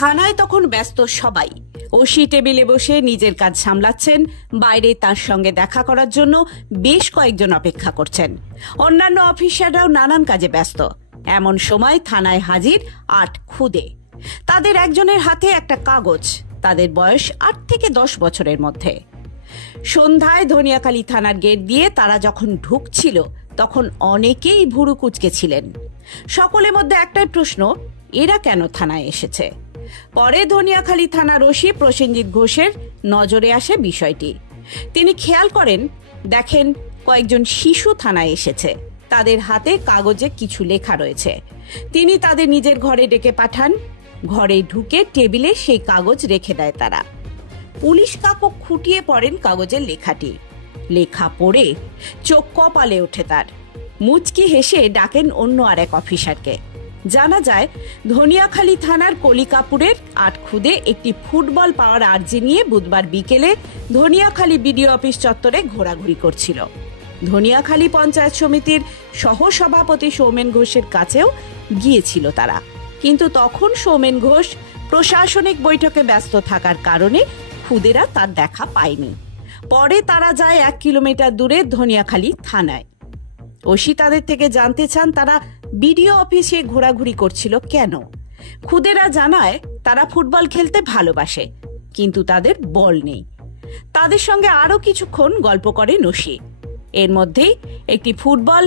থানায় তখন ব্যস্ত সবাই। ওসি টেবিলে বসে নিজের কাজ সামলাচ্ছেন, বাইরে তার সঙ্গে দেখা করার জন্য বেশ কয়েকজন অপেক্ষা করছেন। অন্যান্য অফিসাররাও নানান কাজে ব্যস্ত। এমন সময় থানায় হাজির 8 খুদে। তাদের একজনের হাতে একটা কাগজ। তাদের বয়স 8 থেকে 10 বছরের মধ্যে। সন্ধ্যায় ধনিয়াখালী থানার গেট দিয়ে তারা যখন ঢুকছিল তখন অনেকেই ভুরু কুঁচকেছিলেন। সকলের মধ্যে একটাই প্রশ্ন, এরা কেন থানায় এসেছে? পরে ধনিয়াখালী থানার ওসি প্রসেনজিৎ ঘোষের নজরে আসে বিষয়টি। তিনি খেয়াল করেন, দেখেন কয়েকজন শিশু থানায় এসেছে, তাদের হাতে কাগজে কিছু লেখা রয়েছে। তিনি তাদের নিজের ঘরে ডেকে পাঠান। ঘরে ঢুকে টেবিলে সেই কাগজ রেখে দেয় তারা। পুলিশ কাকু খুঁটিয়ে পড়েন কাগজের লেখাটি। লেখা পড়ে চোখ কপালে ওঠে তার। মুচকি হেসে ডাকেন অন্য আরেক অফিসারকে। জানা যায় ধনিয়াখালী থানার কলিকাপুরের 8 খুদে একটি ফুটবল পাওয়ার আর্জি নিয়ে বুধবার বিকেলে ধনিয়াখালী বিডিও অফিস চত্বরে ঘোরাঘুরি করছিল। ধনিয়াখালী পঞ্চায়েত সমিতির সহসভাপতি সৌমেন ঘোষের কাছেও গিয়েছিল তারা, কিন্তু তখন সৌমেন ঘোষ প্রশাসনিক বৈঠকে ব্যস্ত থাকার কারণে খুদেরা তার দেখা পায়নি। পরে তারা যায় 1 কিলোমিটার দূরে ধনিয়াখালী থানায়। ওসি তাদের থেকে জানতে চান তারা বিডিও অফিসে ঘোরাঘুরি করছিল কেন। খুদেরা জানায় তারা ফুটবল খেলতে ভালোবাসে, কিন্তু তাদের বল নেই। তাদের সঙ্গে আরো কিছুক্ষণ গল্প করেন ওসি। এর মধ্যেই একটি ফুটবল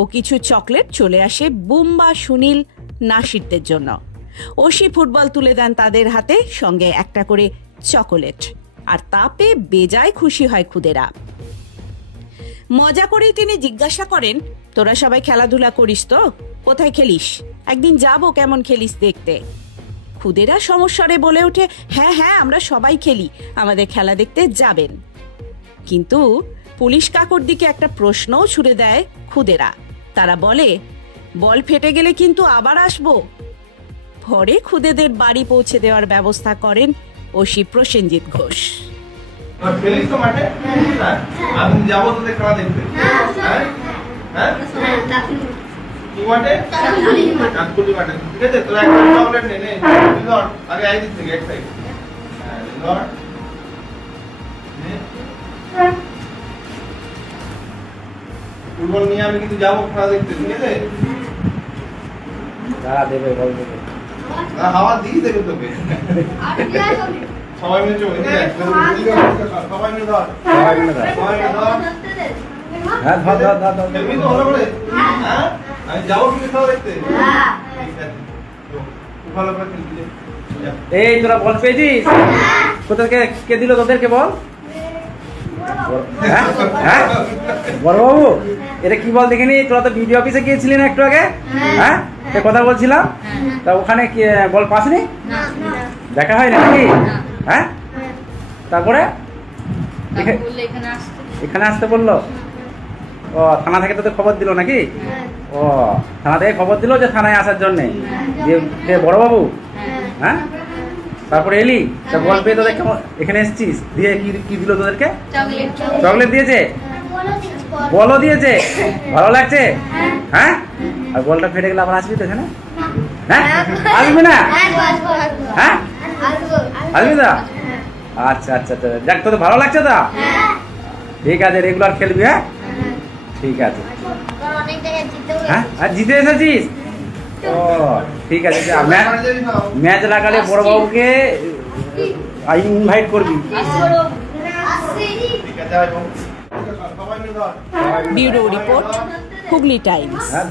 ও কিছু চকলেট চলে আসে বুম্বা, সুনীল, নাসিরদের জন্য। ওসি ফুটবল তুলে দেন তাদের হাতে, সঙ্গে একটা করে চকোলেট। আর তা পেয়ে বেজায় খুশি হয় খুদেরা। মজা করেই তিনি জিজ্ঞাসা করেন, তোরা সবাই খেলাধুলা করিস তো? কোথায় খেলিস? একদিন যাবো কেমন খেলিস দেখতে। খুদেরা সমস্যারে বলে ওঠে, হ্যাঁ হ্যাঁ, আমরা সবাই খেলি, আমাদের খেলা দেখতে যাবেন। কিন্তু পুলিশ কাকুর দিকে একটা প্রশ্নও ছুড়ে দেয় খুদেরা। তারা বলে, বল ফেটে গেলে কিন্তু আবার আসবো। পরে খুদেদের বাড়ি পৌঁছে দেওয়ার ব্যবস্থা করেন ওসি প্রসেনজিৎ ঘোষ। ফুটবল নিয়ে আমি কিন্তু যাবো খেলা দেখতে, ঠিক আছে? দেবে বল দেবে, হাওয়া দিয়ে দেবে তোকে। সবাই মিলে চলে, সবাই মিলে ধর, সবাই মিলে ধর, সবাই মিলে ধর। হ্যাঁ ধর ধর ধর ধর, খেলবি তো? ভালো করে। হ্যাঁ, আমি যাবো কিন্তু খেলা দেখতে। ঠিক আছে, ভালো করে খেলবি। এই তোরা বল পেয়েছিস? কোথাকে কে দিল তোদেরকে বল? বড়বাবু, এটা কি বল দেখিনি? তোরা তো বিডিও অফিসে গিয়েছিলি না একটু আগে? হ্যাঁ, কথা বলছিলাম। তা ওখানে কি বল পাসনি? দেখা হয় না নাকি? হ্যাঁ, তারপরে এখানে আসতে বললো। ও, থানা থেকে তোদের খবর দিল নাকি? ও, থানা থেকে খবর দিল যে থানায় আসার জন্যে। বড়বাবু, হ্যাঁ, তারপরে এলি, তা বল পেয়ে তোদের কেমন এখানে এসেছিস? দিয়ে কি দিল তোদেরকে? চকলেট দিয়েছে, বলও দিয়েছে। ভালো লাগছে? হ্যাঁ, আর বলটা ফেটে গেলে আবার আসবি তো এখানে? হ্যাঁ, আসবি না? হ্যাঁ, আসবি তো? আচ্ছা আচ্ছা আচ্ছা, যাক, তোদের ভালো লাগছে তো? ঠিক আছে, রেগুলার খেলবি। হ্যাঁ, ঠিক আছে। হ্যাঁ, আর জিতে এসেছিস? ও, ঠিক আছে। ম্যাচ লাগালে বড়বাবুকে ইনভাইট করবি। Bureau report, Hooghly Times. হ্যাঁ,